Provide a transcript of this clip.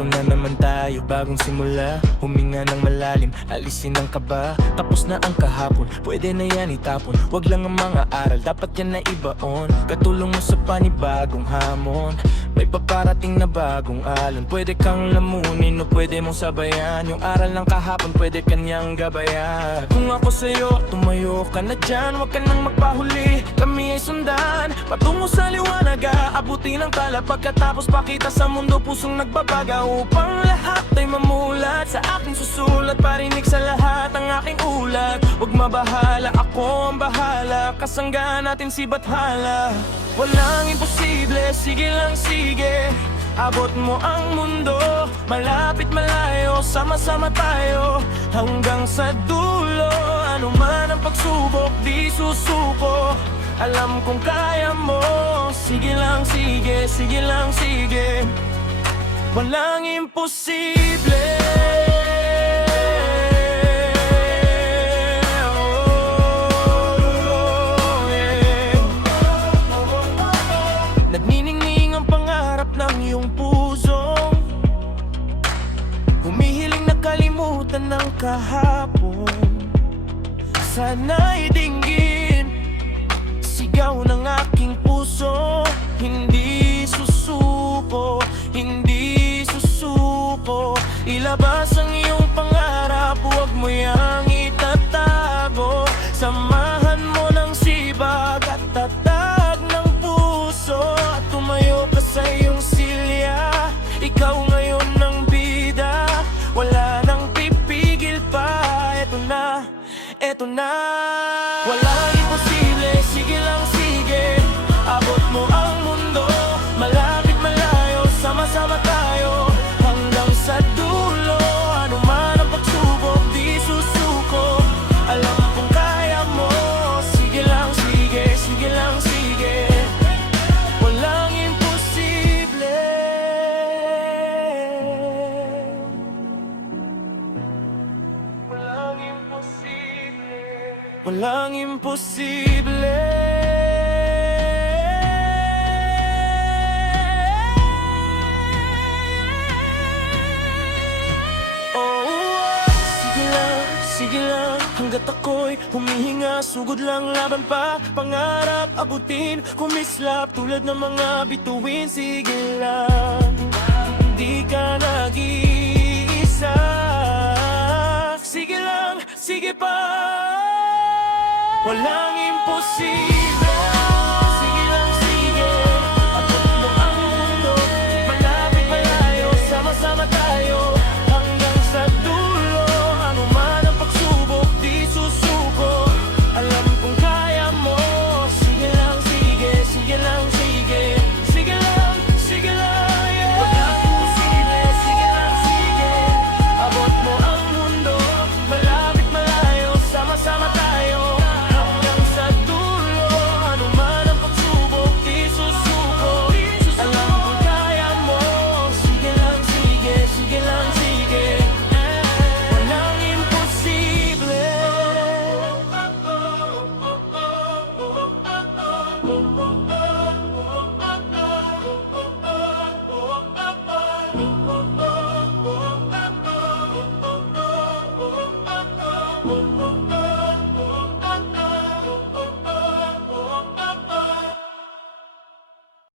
Eto na naman tayo, bagong simula. Huminga ng malalim, alisin ang kaba. Tapos na ang kahapon, pwede na yan itapon. Wag lang ang mga aral, dapat yan na ibaon. Katulong mo sa panibagong hamon. May paparating na bagong alon. Pwede kang lamunin o pwede mong sabayan. Yung aral ng kahapon, pwede kanyang gabayan. Kung ako sa'yo, tumayo ka na dyan. Wag ka nang magpahuli, kami ay sundan. Patungo sa liwanag, aabutin ang tala. Pagkatapos pakita sa mundo, pusong nagbabaga. Upang lahat ay mamulat, sa aking susulat. Parinig sa lahat ang aking ulat. Huwag mabahala, ako ang bahala. Kasangga natin si Bathala. Walang imposible, sige lang sige. Abot mo ang mundo, malapit malayo. Sama-sama tayo hanggang sa dulo. Ano man ang pagsubok, di susuko. Alam kong kaya mo. Sige lang sige, sige lang sige. Walang imposible. Nagniningning ang pangarap ng iyong puso. Humihiling na kalimutan ng kahapon. Sana'y dinggin sigaw ng aking puso. Hindi susuko, hindi susuko. Ilabas ang iyong pangarap, huwag mo yang itatago. Samahan mo ng sibag at tatag ng puso. At tumayo ka sa iyong silya. Ikaw ngayon ng bida, wala nang pipigil pa. Eto na, eto na. Walang imposible, sige lang sige. Abot mo ang mundo, malapit malayo. Sama-sama tayo hanggang sa dulo. Ano man ang pagsubok, di susuko. Alam kong kaya mo. Sige lang sige, sige lang sige. Walang imposible. Walang imposible. Walang imposible. Sige lang, hanggat ako'y humihinga. Sugod lang, laban pa, pangarap abutin. Kumislap tulad ng mga bituin. Sige lang, di ka nag-iisa. Sige lang, sige pa. Walang imposible. Sige lang, sige. Abot mo ang mundo, malapit malayo. Sama-sama tayo hanggang sa dulo. Ano man ang pagsubok, di susuko. Alam kong kaya mo. Sige lang, sige, sige lang, sige. Sige lang, sige lang, yeah. Walang imposible, sige lang, sige. Abot mo ang mundo, malapit malayo. Sama-sama tayo hanggang sa dulo. Ano man ang pagsubok, di susuko. Alam kong kaya mo. Sige lang, sige, sige lang, sige. Walang imposible. Oh,